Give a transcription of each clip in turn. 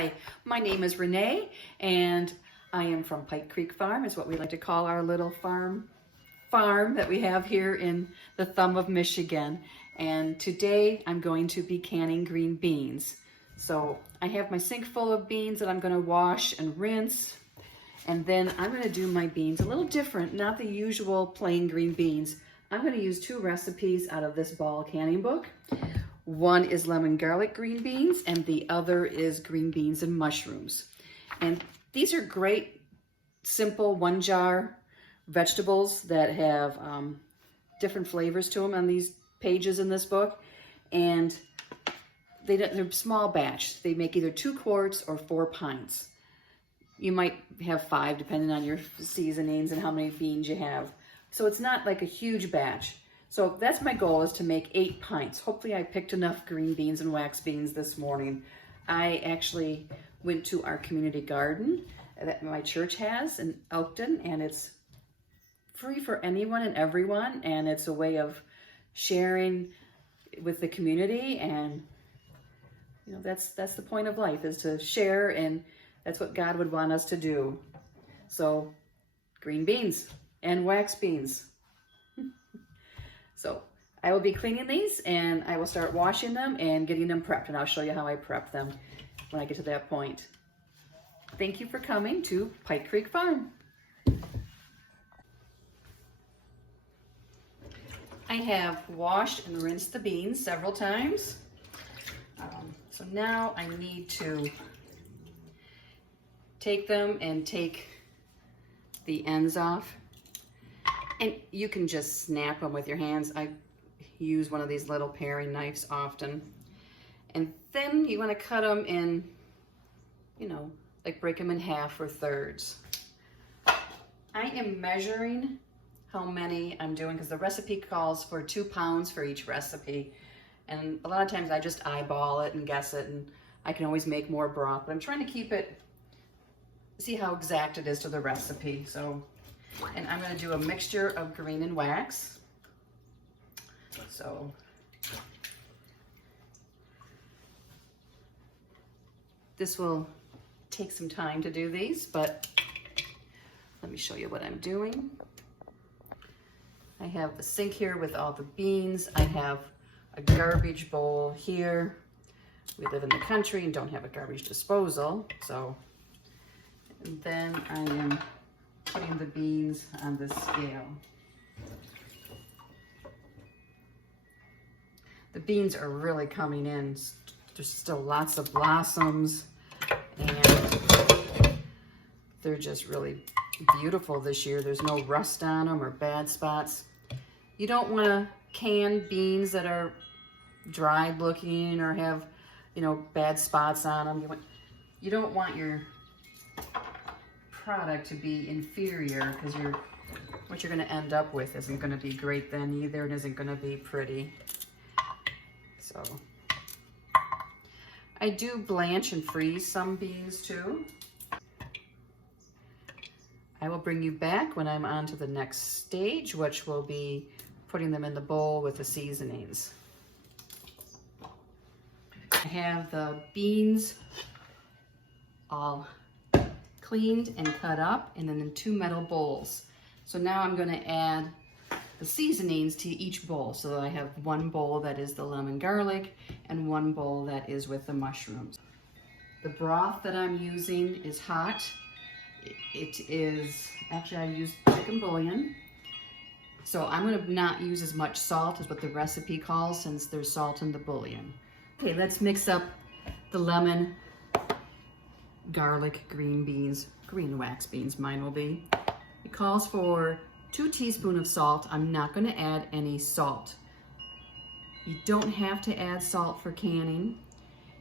Hi, my name is Renee, and I am from Pike Creek Farm, is what we like to call our little farm that we have here in the thumb of Michigan. And today I'm going to be canning green beans. So I have my sink full of beans that I'm going to wash and rinse. And then I'm going to do my beans a little different, not the usual plain green beans. I'm going to use two recipes out of this ball canning book. One is lemon garlic green beans and the other is green beans and mushrooms. And these are great, simple one jar vegetables that have different flavors to them on these pages in this book. And they're small batch. They make either 2 quarts or 4 pints. You might have 5 depending on your seasonings and how many beans you have. So it's not like a huge batch. So that's my goal, is to make 8 pints. Hopefully I picked enough green beans and wax beans this morning. I actually went to our community garden that my church has in Elkton, and it's free for anyone and everyone, and it's a way of sharing with the community. And you know, that's the point of life, is to share, and that's what God would want us to do. So green beans and wax beans. So I will be cleaning these, and I will start washing them and getting them prepped, and I'll show you how I prep them when I get to that point. Thank you for coming to Pike Creek Farm. I have washed and rinsed the beans several times. So now I need to take them and take the ends off. And you can just snap them with your hands. I use one of these little paring knives often. And then you want to cut them in, you know, like break them in half or thirds. I am measuring how many I'm doing because the recipe calls for 2 pounds for each recipe. And a lot of times I just eyeball it and guess it, and I can always make more broth, but I'm trying to keep it, see how exact it is to the recipe. So, and I'm going to do a mixture of green and wax. So this will take some time to do these, but let me show you what I'm doing. I have a sink here with all the beans. I have a garbage bowl here. We live in the country and don't have a garbage disposal, so. And then I am putting the beans on the scale. The beans are really coming in. There's still lots of blossoms, and they're just really beautiful this year. There's no rust on them or bad spots. You don't want to can beans that are dried looking or have, you know, bad spots on them. You don't want your product to be inferior, because what you're going to end up with isn't going to be great then either. It isn't going to be pretty. So I do blanch and freeze some beans too. I will bring you back when I'm on to the next stage, which will be putting them in the bowl with the seasonings. I have the beans all cleaned and cut up, and then in 2 metal bowls. So now I'm going to add the seasonings to each bowl. So I have 1 bowl that is the lemon garlic and 1 bowl that is with the mushrooms. The broth that I'm using is hot. It is, actually I use chicken bouillon. So I'm going to not use as much salt as what the recipe calls, since there's salt in the bouillon. Okay, let's mix up the lemon, garlic, green beans, green wax beans mine will be. It calls for 2 teaspoons of salt. I'm not going to add any salt. You don't have to add salt for canning.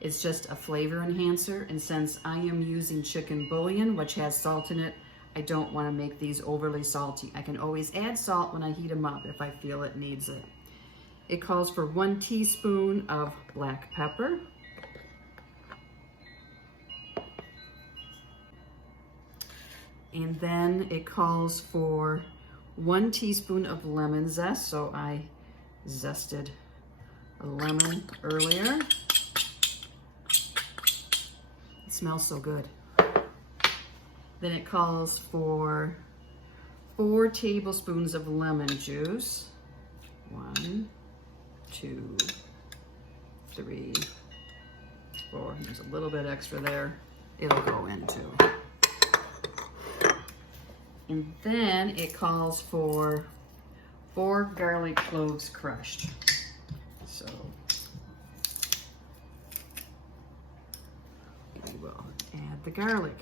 It's just a flavor enhancer, and since I am using chicken bouillon, which has salt in it, I don't want to make these overly salty. I can always add salt when I heat them up if I feel it needs it. It calls for 1 teaspoon of black pepper. And then it calls for 1 teaspoon of lemon zest. So I zested a lemon earlier. It's smells so good. Then it calls for 4 tablespoons of lemon juice. 1, 2, 3, 4. There's a little bit extra there. It'll go in too. And then it calls for 4 garlic cloves crushed. So we will add the garlic.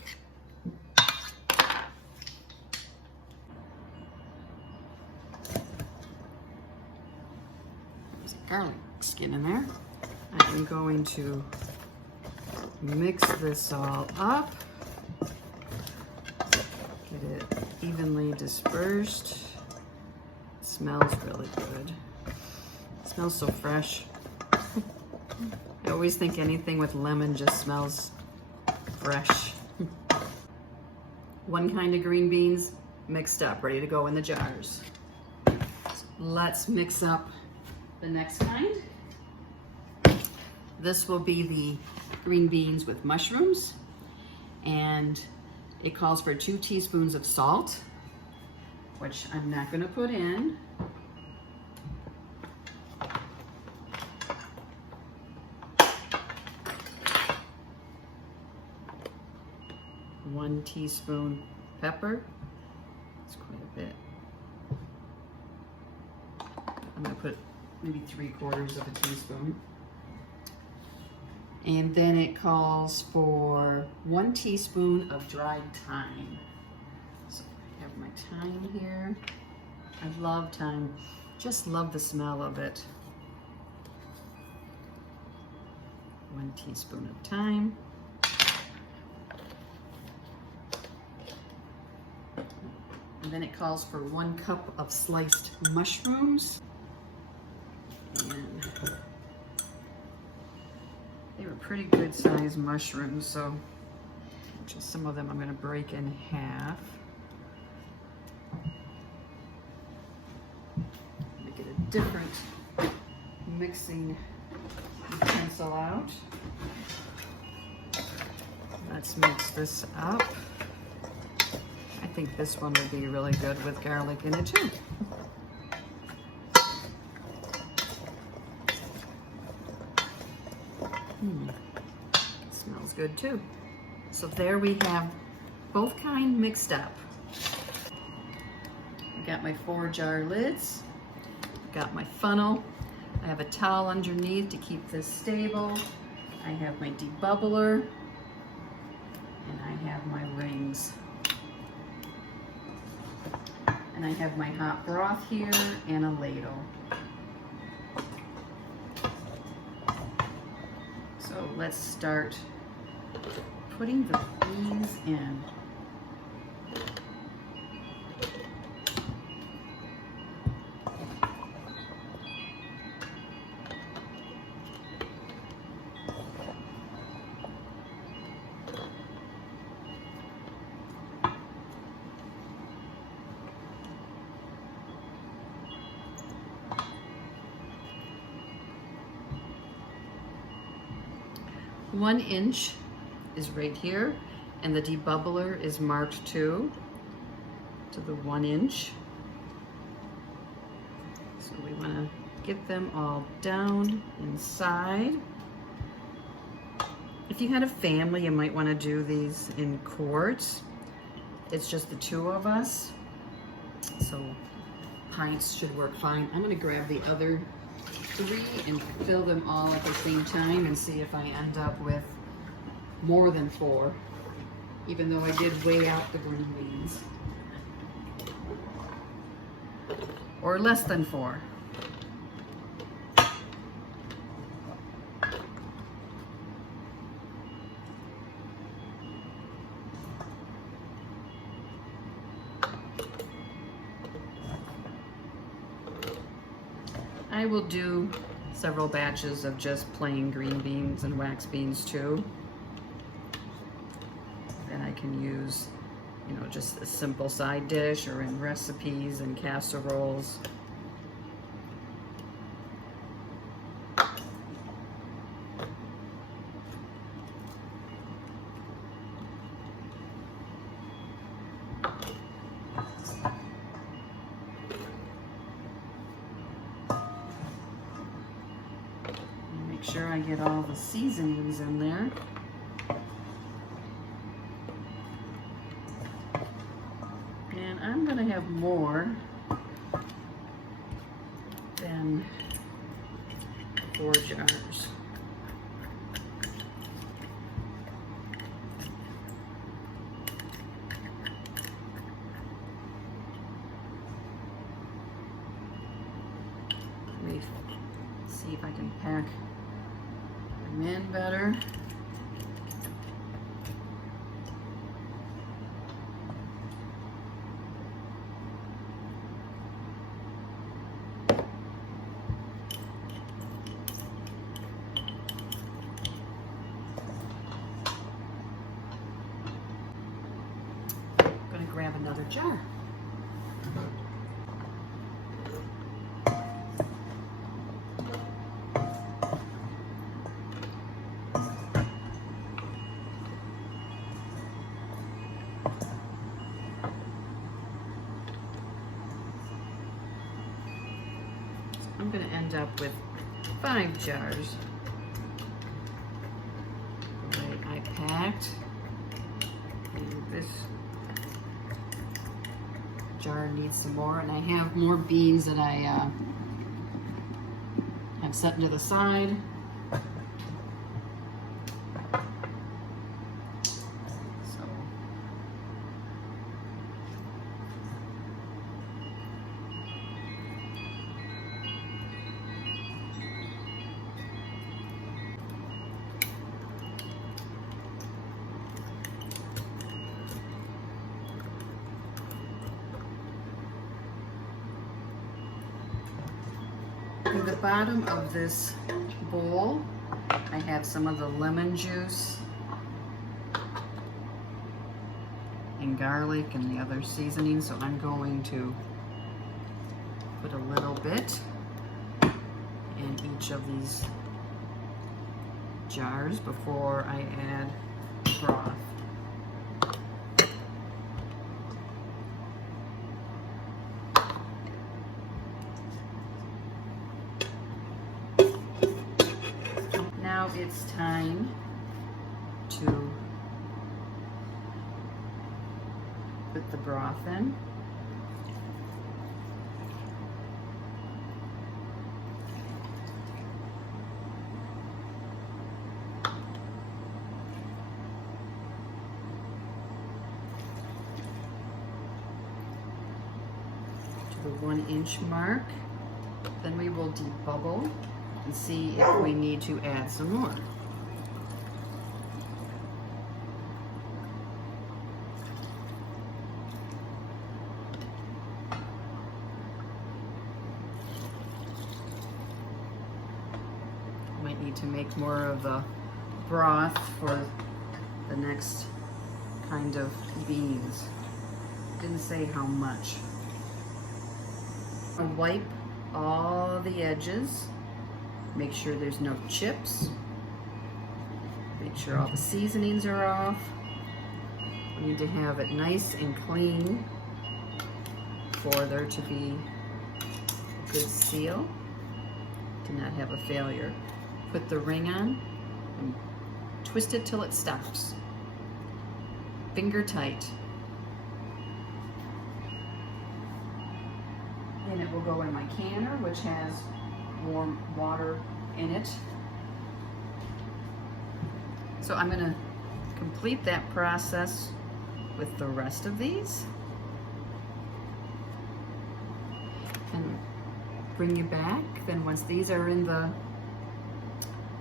There's a garlic skin in there. I'm going to mix this all up. Get it evenly dispersed. It smells really good. It smells so fresh. I always think anything with lemon just smells fresh. 1 kind of green beans mixed up, ready to go in the jars. Let's mix up the next kind. This will be the green beans with mushrooms, and it calls for 2 teaspoons of salt, which I'm not going to put in. One teaspoon pepper. It's quite a bit. I'm going to put maybe 3/4 of a teaspoon. And then it calls for 1 teaspoon of dried thyme. So I have my thyme here. I love thyme. Just love the smell of it. 1 teaspoon of thyme. And then it calls for 1 cup of sliced mushrooms. And they were pretty good sized mushrooms, so just some of them I'm going to break in half. Get a different mixing utensil out. Let's mix this up. I think this one would be really good with garlic in it too. Smells good too. So there we have both kind mixed up. I got my 4 jar lids. Got my funnel. I have a towel underneath to keep this stable. I have my debubbler, and I have my rings. And I have my hot broth here and a ladle. So let's start putting the beans in. One inch is right here, and the debubbler is marked to the 1 inch. So we want to get them all down inside. If you had a family, you might want to do these in quarts. It's just the 2 of us, so pints should work fine. I'm going to grab the other 3 and fill them all at the same time and see if I end up with more than 4, even though I did weigh out the green beans. Or less than 4. I will do several batches of just plain green beans and wax beans too. Then I can use, you know, just a simple side dish or in recipes and casseroles. I get all the seasonings in there. And I'm gonna have more than 4 jars. Let me see if I can pack them in better. I'm going to grab another jar. I'm going to end up with 5 jars. The way I packed. And this jar needs some more, and I have more beans that I have set into the side. In the bottom of this bowl, I have some of the lemon juice and garlic and the other seasoning, so I'm going to put a little bit in each of these jars before I add broth. Now it's time to put the broth in. To the 1-inch mark. Then we will debubble and see if we need to add some more. Might need to make more of the broth for the next kind of beans. Didn't say how much. I'll wipe all the edges. Make sure there's no chips. Make sure all the seasonings are off. We need to have it nice and clean for there to be a good seal, to not have a failure. Put the ring on and twist it till it stops. Finger tight. And it will go in my canner, which has warm water in it. So I'm going to complete that process with the rest of these and bring you back. Then once these are in the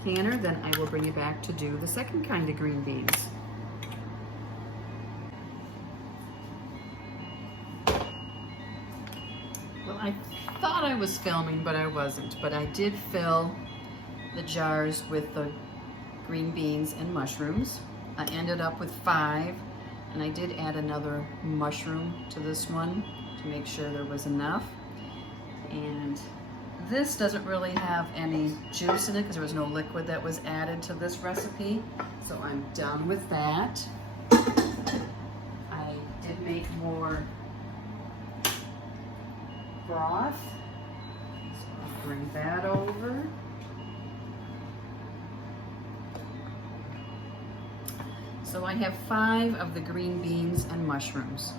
canner, then I will bring you back to do the second kind of green beans. Well, I thought I was filming, but I wasn't. But I did fill the jars with the green beans and mushrooms. I ended up with 5, and I did add another mushroom to this one to make sure there was enough. And this doesn't really have any juice in it because there was no liquid that was added to this recipe. So I'm done with that. I did make more broth. So I'll bring that over. So I have 5 of the green beans and mushrooms.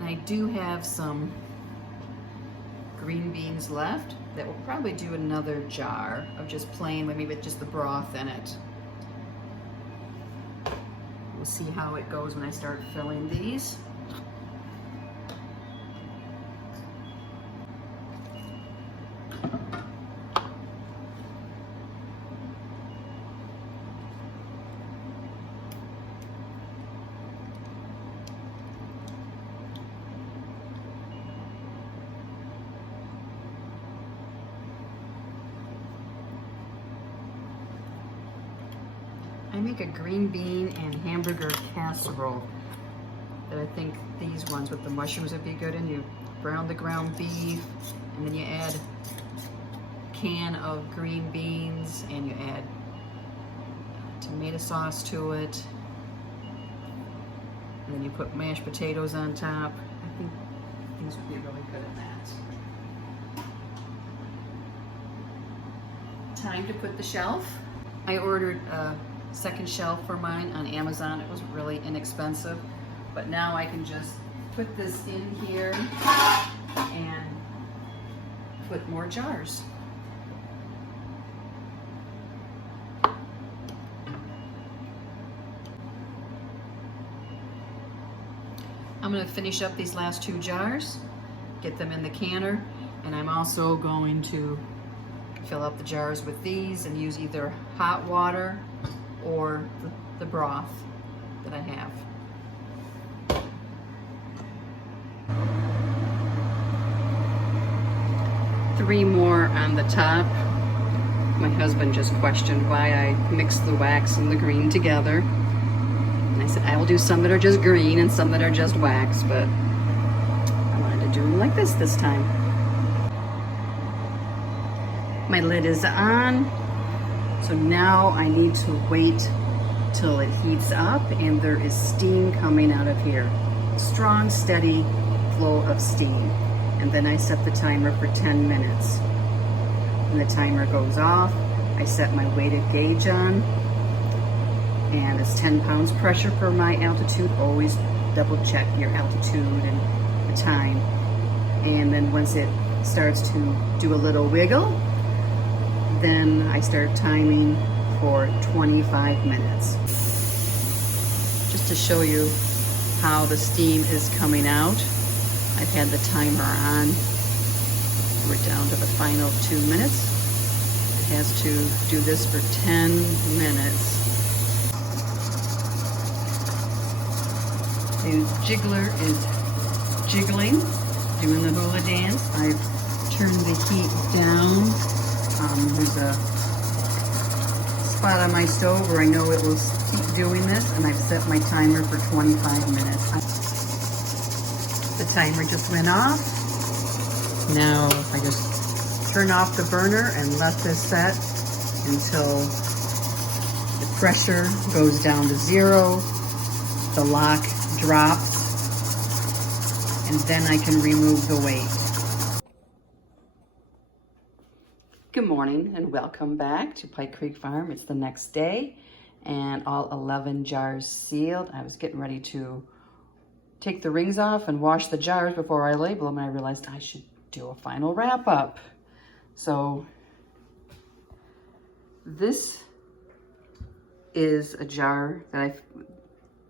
And I do have some green beans left that will probably do another jar of just plain, maybe with just the broth in it. We'll see how it goes when I start filling these. I make a green bean and hamburger casserole that I think these ones with the mushrooms would be good in. You brown the ground beef, and then you add a can of green beans, and you add tomato sauce to it, and then you put mashed potatoes on top. I think these would be really good at that. Time to put the shelf. I ordered a second shelf for mine on Amazon. It was really inexpensive, but now I can just put this in here and put more jars. I'm going to finish up these last 2 jars, get them in the canner, and I'm also going to fill up the jars with these and use either hot water or the broth that I have. Three more on the top. My husband just questioned why I mixed the wax and the green together. And I said, I will do some that are just green and some that are just wax, but I wanted to do them like this time. My lid is on. So now I need to wait till it heats up and there is steam coming out of here. Strong, steady flow of steam. And then I set the timer for 10 minutes. When the timer goes off, I set my weighted gauge on, and it's 10 pounds pressure for my altitude. Always double check your altitude and the time. And then once it starts to do a little wiggle, then I start timing for 25 minutes. Just to show you how the steam is coming out, I've had the timer on. We're down to the final 2 minutes. It has to do this for 10 minutes. The jiggler is jiggling, doing the hula dance. I've turned the heat down. There's a spot on my stove where I know it will keep doing this, and I've set my timer for 25 minutes. The timer just went off. Now I just turn off the burner and let this set until the pressure goes down to 0, the lock drops, and then I can remove the weight. Good morning and welcome back to Pike Creek Farm. It's the next day and all 11 jars sealed. I was getting ready to take the rings off and wash the jars before I label them, and I realized I should do a final wrap up. So this is a jar that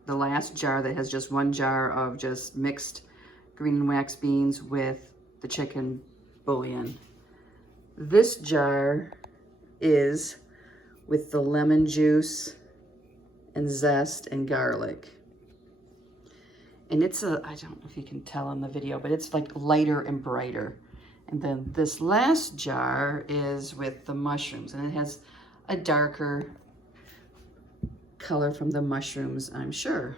the last jar that has just 1 jar of just mixed green and wax beans with the chicken bouillon. This jar is with the lemon juice and zest and garlic. And it's I don't know if you can tell in the video, but it's like lighter and brighter. And then this last jar is with the mushrooms, and it has a darker color from the mushrooms, I'm sure.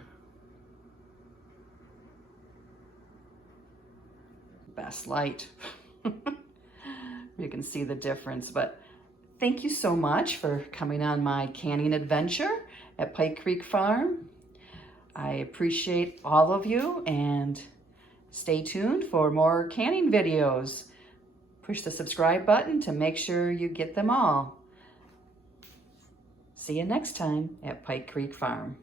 Best light. You can see the difference, but thank you so much for coming on my canning adventure at Pike Creek Farm. I appreciate all of you, and stay tuned for more canning videos. Push the subscribe button to make sure you get them all. See you next time at Pike Creek Farm.